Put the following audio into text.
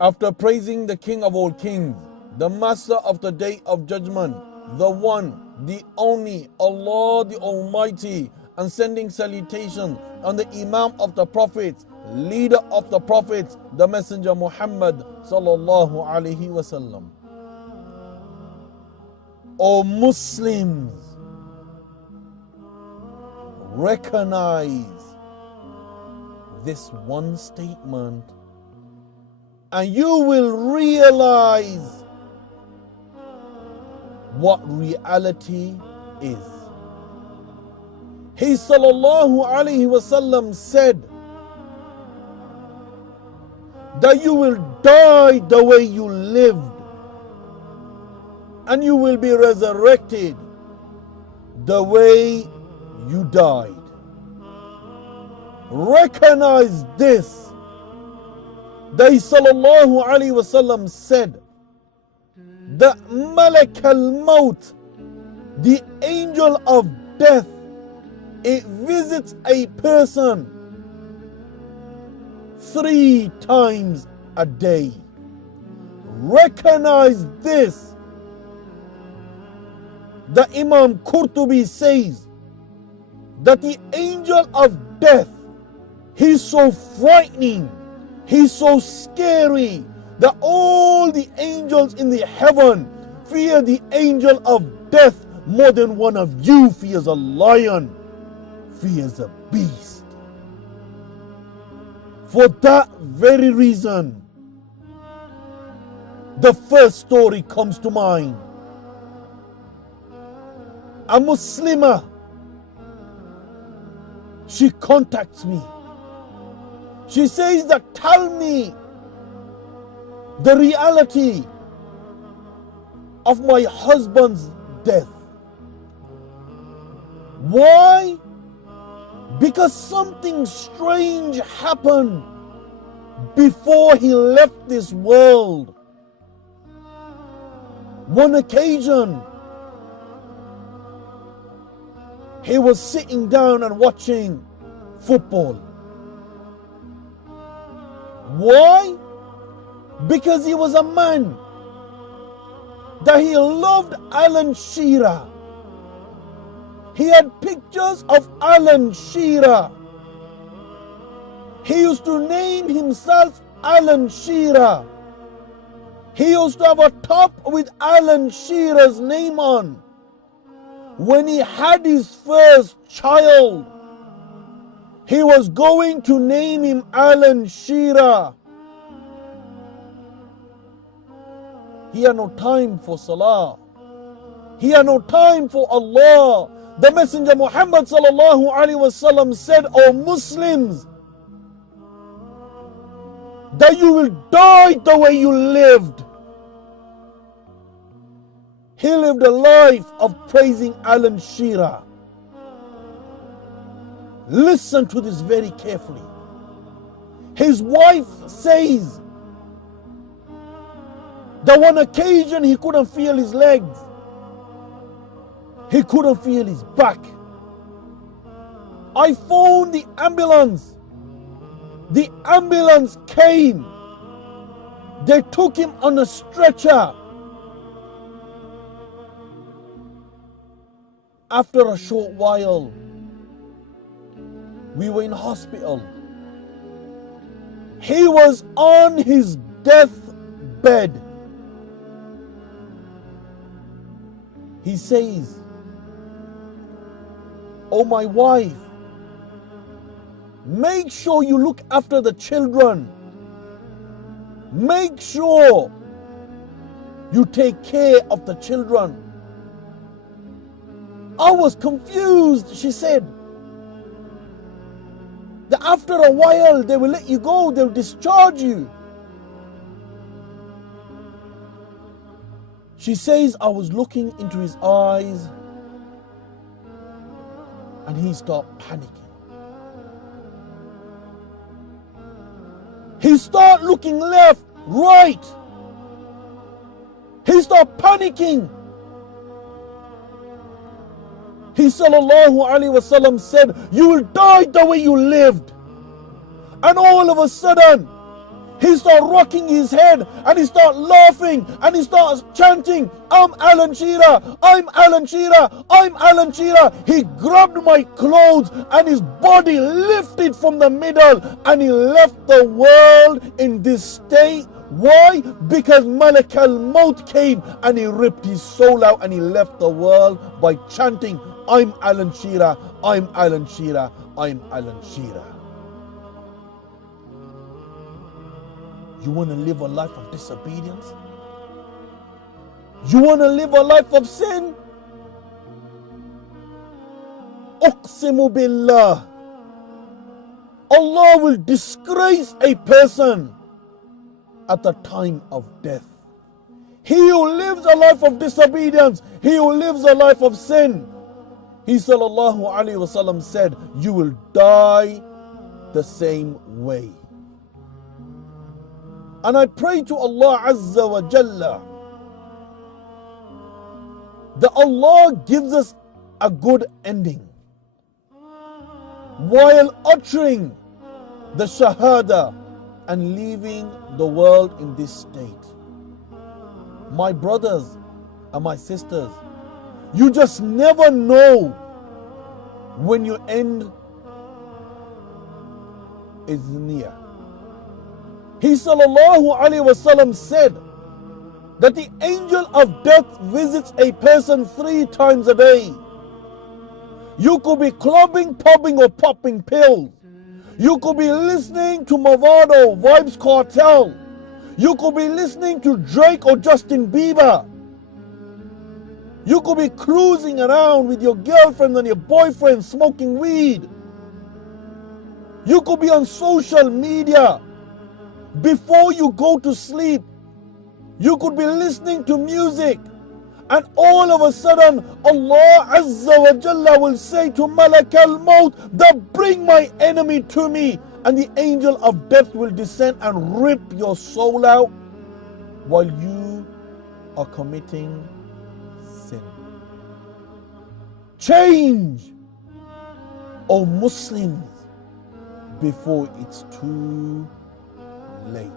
After praising the King of all kings, the Master of the Day of Judgment, the One, the Only, Allah the Almighty, and sending salutation on the Imam of the Prophets, leader of the Prophets, the Messenger Muhammad sallallahu alaihi wasallam. O Muslims, recognize this one statement and you will realize what reality is. He sallallahu alaihi wasallam said that you will die the way you lived and you will be resurrected the way you died. Recognize this. That sallallahu alaihi wasallam said that Malak al-Maut, the angel of death, it visits a person 3 times a day. Recognize this. The Imam Qurtubi says that the angel of death, he's so frightening, he's so scary that all the angels in the heaven fear the angel of death more than one of you fears a lion, fears a beast. For that very reason, the first story comes to mind. A Muslimah, she contacts me. She says that, tell me the reality of my husband's death. Why? Because something strange happened before he left this world. One occasion, he was sitting down and watching football. Why? Because he was a man that he loved Alan Shearer. He had pictures of Alan Shearer. He used to name himself Alan Shearer. He used to have a top with Alan Shearer's name on. When he had his first child, he was going to name him Alan Shearer. He had no time for Salah. He had no time for Allah. The Messenger Muhammad sallallahu alaihi wasallam said, O Muslims, that you will die the way you lived. He lived a life of praising Alan Shearer. Listen to this very carefully. His wife says that one occasion he couldn't feel his legs. He couldn't feel his back. I phoned the ambulance. The ambulance came. They took him on a stretcher. After a short while, we were in hospital. He was on his deathbed. He says, oh my wife, make sure you look after the children. Make sure you take care of the children. I was confused, she said. That after a while they will let you go, they'll discharge you. She says, I was looking into his eyes and he started panicking. He started looking left, right. He started panicking. He sallallahu alaihi wasallam said, you will die the way you lived. And all of a sudden, he starts rocking his head and he starts laughing and he starts chanting, I'm Alan Shearer, I'm Alan Shearer, I'm Alan Shearer. He grabbed my clothes and his body lifted from the middle and he left the world in this state. Why? Because Malak al-Maut came and he ripped his soul out and he left the world by chanting, I'm Alan Shearer, I'm Alan Shearer, I'm Alan Shearer. You want to live a life of disobedience? You want to live a life of sin? Uqsimu billah. Allah will disgrace a person at the time of death. He who lives a life of disobedience, he who lives a life of sin, he sallallahu alaihi wasallam said, you will die the same way. And I pray to Allah Azza wa Jalla that Allah gives us a good ending while uttering the Shahada and leaving the world in this state. My brothers and my sisters, you just never know when your end is near. He sallallahu alaihi wasallam said that the angel of death visits a person 3 times a day. You could be clubbing, pubbing or popping pills. You could be listening to Movado, Vibes Cartel. You could be listening to Drake or Justin Bieber. You could be cruising around with your girlfriend and your boyfriend smoking weed. You could be on social media. Before you go to sleep, you could be listening to music. And all of a sudden, Allah Azza wa Jalla will say to Malak al-Maut, that bring my enemy to me. And the angel of death will descend and rip your soul out while you are committing sin. Change, O Muslims, before it's too late.